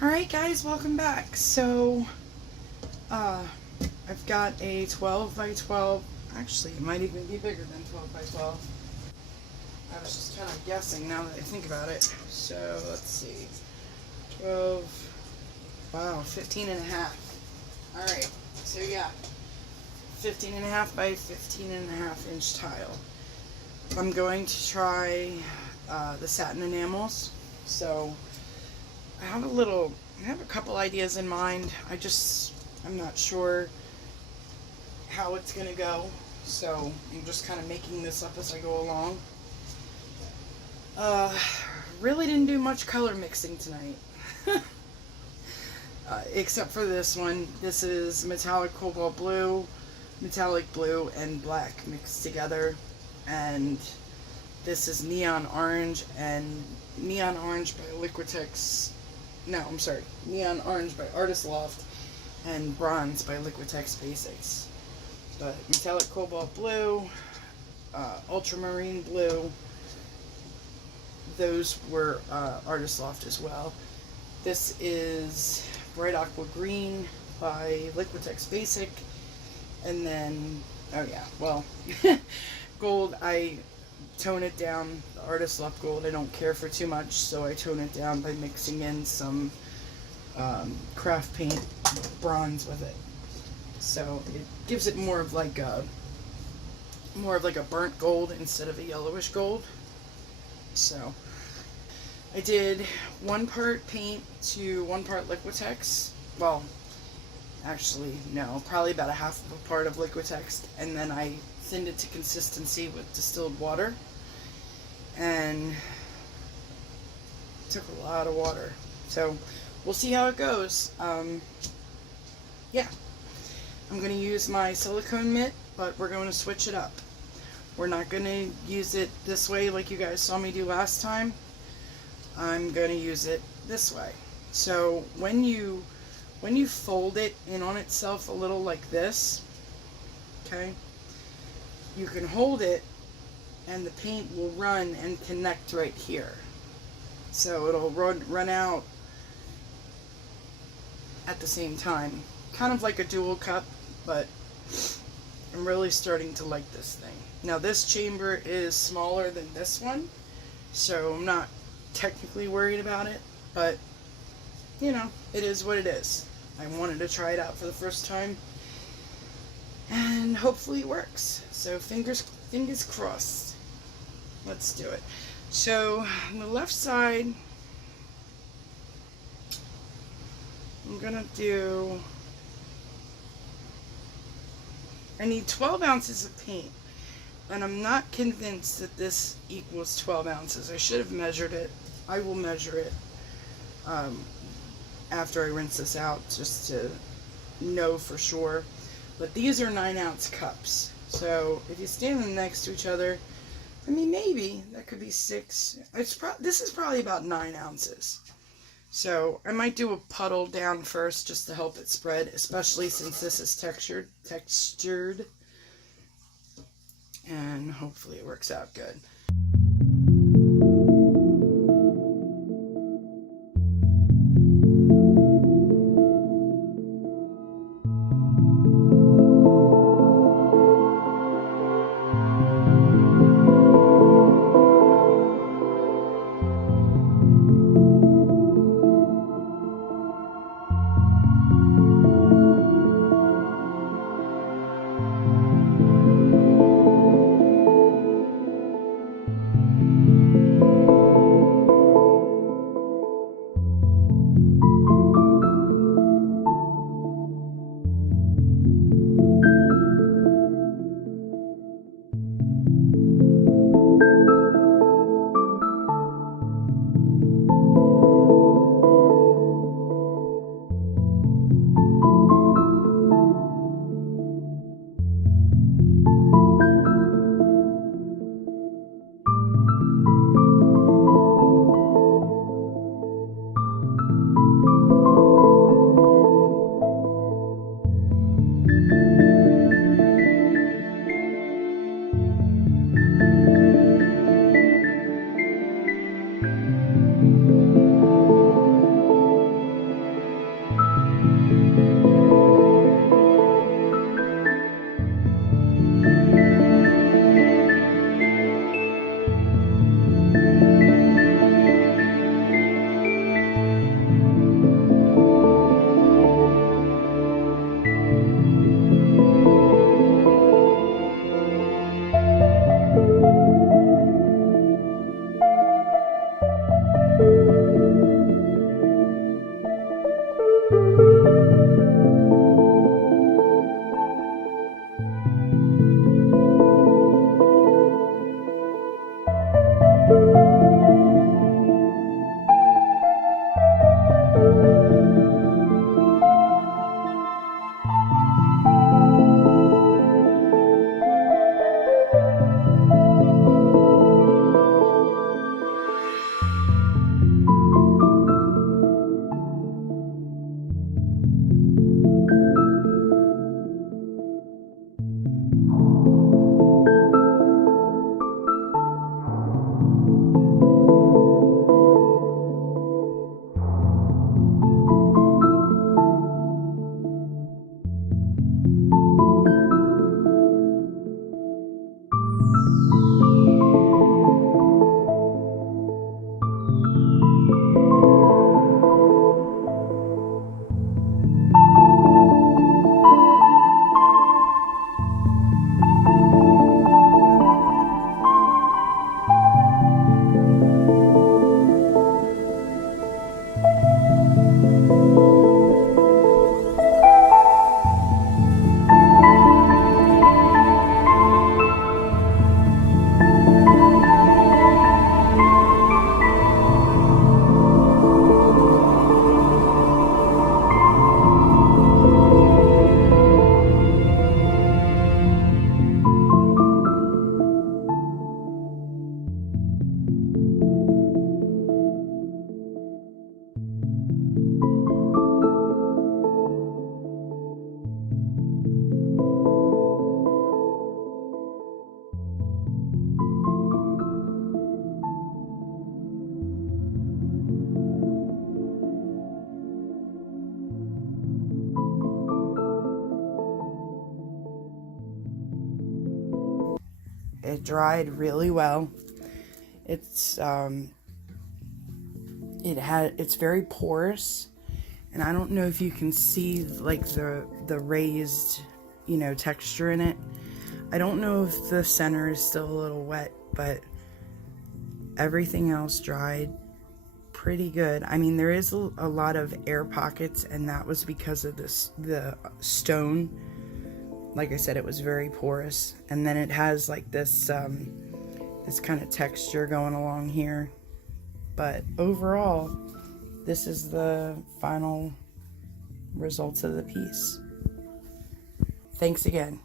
Alright guys, welcome back. So, I've got a 12 by 12, actually it might even be bigger than 12 by 12. I was just kind of guessing now that I think about it. So, let's see, 12, wow, 15 and a half. Alright, so yeah, 15 and a half by 15 and a half inch tile. I'm going to try the satin enamels. So, I have a couple ideas in mind. I'm not sure how it's gonna go, so I'm just kind of making this up as I go along. Really didn't do much color mixing tonight. Except for this one. This is metallic cobalt blue, metallic blue, and black mixed together. And this is neon orange by liquitex. No, I'm sorry. Neon Orange by Artist Loft and Bronze by Liquitex Basics. But metallic cobalt blue, ultramarine blue, those were Artist Loft as well. This is bright aqua green by Liquitex Basic. And then, oh yeah, well, gold, I tone it down. The Artist Loft gold I don't care for too much, so I tone it down by mixing in some craft paint bronze with it. So it gives it more of like a burnt gold instead of a yellowish gold. So I did 1 part paint to 1 part Liquitex. Well, actually no, probably about a half of a part of Liquitex, and then I thinned it to consistency with distilled water, and took a lot of water. So we'll see how it goes. Yeah, I'm going to use my silicone mitt, but we're going to switch it up. We're not going to use it this way like you guys saw me do last time. I'm going to use it this way. So when you fold it in on itself a little like this, okay, you can hold it and the paint will run and connect right here. So it'll run out at the same time. Kind of like a dual cup, but I'm really starting to like this thing. Now this chamber is smaller than this one, so I'm not technically worried about it, but you know, it is what it is. I wanted to try it out for the first time, and hopefully it works. So fingers crossed. Let's do it. So on the left side, I'm gonna do, I need 12 ounces of paint, and I'm not convinced that this equals 12 ounces. I should have measured it. I will measure it after I rinse this out, just to know for sure. But these are 9-ounce cups, so if you stand them next to each other, I mean, maybe that could be 6. This is probably about 9 ounces. So I might do a puddle down first just to help it spread, especially since this is textured, and hopefully it works out good. It dried really well. It's it's very porous, and I don't know if you can see like the raised, texture in it. I don't know if the center is still a little wet, but everything else dried pretty good. I mean, there is a lot of air pockets, and that was because of the stone. Like I said, it was very porous, and then it has like this this kind of texture going along here. But overall, this is the final results of the piece. Thanks again.